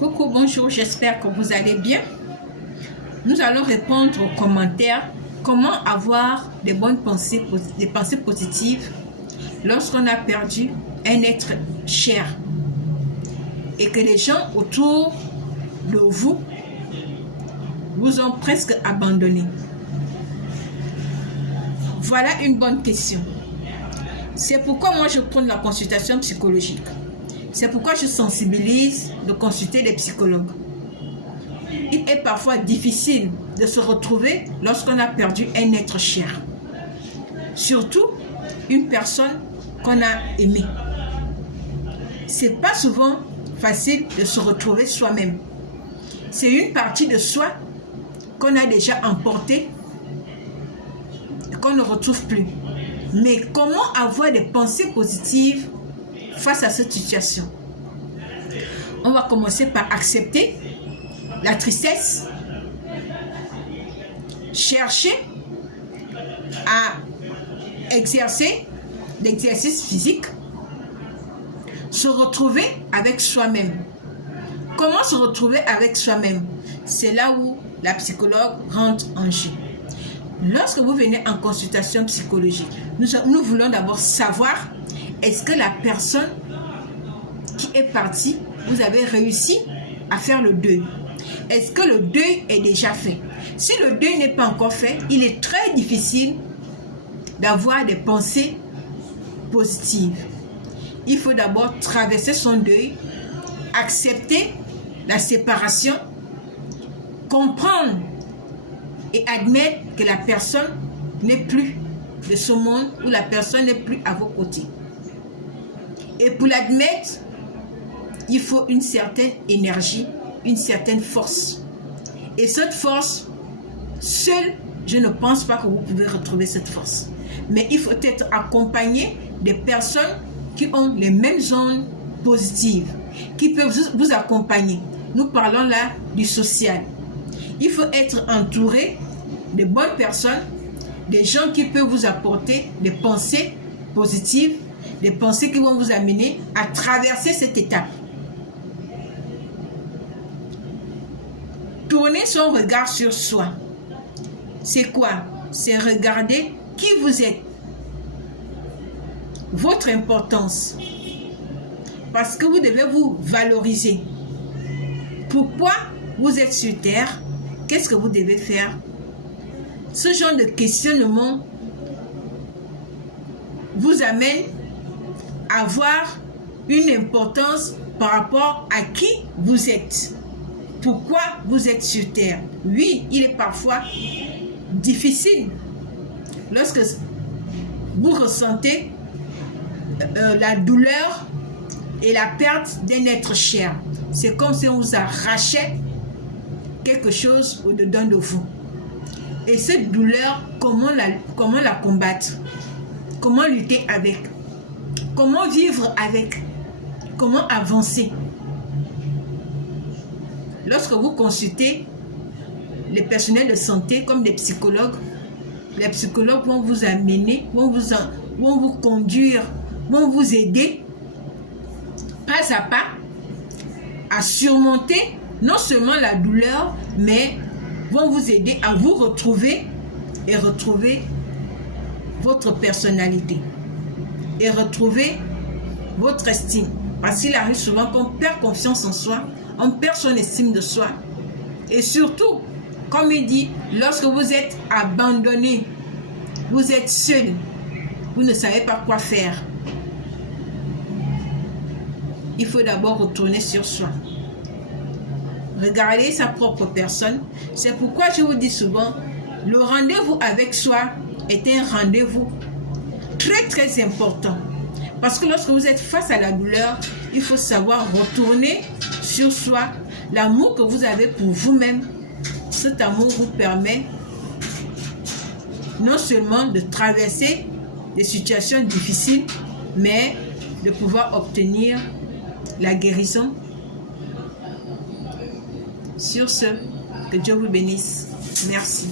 Coucou, bonjour, j'espère que vous allez bien. Nous allons répondre aux commentaires. Comment avoir des bonnes pensées, des pensées positives lorsqu'on a perdu un être cher et que les gens autour de vous vous ont presque abandonné. Voilà une bonne question. C'est pourquoi moi je prends la consultation psychologique. C'est pourquoi je sensibilise de consulter les psychologues. Il est parfois difficile de se retrouver lorsqu'on a perdu un être cher. Surtout une personne qu'on a aimée. C'est pas souvent facile de se retrouver soi-même. C'est une partie de soi qu'on a déjà emportée et qu'on ne retrouve plus. Mais comment avoir des pensées positives face à cette situation? On va commencer par accepter la tristesse, chercher à exercer l'exercice physique, se retrouver avec soi-même. Comment se retrouver avec soi-même? C'est là où la psychologue rentre en jeu. Lorsque vous venez en consultation psychologique, nous voulons d'abord savoir est-ce que la personne qui est partie, vous avez réussi à faire le deuil? Est-ce que le deuil est déjà fait? Si le deuil n'est pas encore fait, il est très difficile d'avoir des pensées positives. Il faut d'abord traverser son deuil, accepter la séparation, comprendre et admettre que la personne n'est plus de ce monde ou la personne n'est plus à vos côtés. Et pour l'admettre, il faut une certaine énergie, une certaine force. Et cette force, seule, je ne pense pas que vous pouvez retrouver cette force. Mais il faut être accompagné des personnes qui ont les mêmes zones positives, qui peuvent vous accompagner. Nous parlons là du social. Il faut être entouré de bonnes personnes, des gens qui peuvent vous apporter des pensées positives, des pensées qui vont vous amener à traverser cette étape. Tourner son regard sur soi. C'est quoi? C'est regarder qui vous êtes. Votre importance. Parce que vous devez vous valoriser. Pourquoi vous êtes sur Terre? Qu'est-ce que vous devez faire? Ce genre de questionnement vous amène à avoir une importance par rapport à qui vous êtes. Pourquoi vous êtes sur Terre? Oui, il est parfois difficile lorsque vous ressentez la douleur et la perte d'un être cher. C'est comme si on vous arrachait quelque chose au-dedans de vous. Et cette douleur, comment la combattre? Comment lutter avec? Comment vivre avec? Comment avancer? Lorsque vous consultez les personnels de santé comme des psychologues, les psychologues vont vous amener, vont vous conduire, vont vous aider pas à pas à surmonter non seulement la douleur, mais vont vous aider à vous retrouver et retrouver votre personnalité et retrouver votre estime. Parce qu'il arrive souvent qu'on perd confiance en soi, on perd son estime de soi. Et surtout, comme il dit, lorsque vous êtes abandonné, vous êtes seul, vous ne savez pas quoi faire. Il faut d'abord retourner sur soi. Regardez sa propre personne. C'est pourquoi je vous dis souvent, le rendez-vous avec soi est un rendez-vous très très important. Parce que lorsque vous êtes face à la douleur, il faut savoir retourner sur soi. L'amour que vous avez pour vous-même, cet amour vous permet non seulement de traverser des situations difficiles, mais de pouvoir obtenir la guérison. Sur ce, que Dieu vous bénisse. Merci.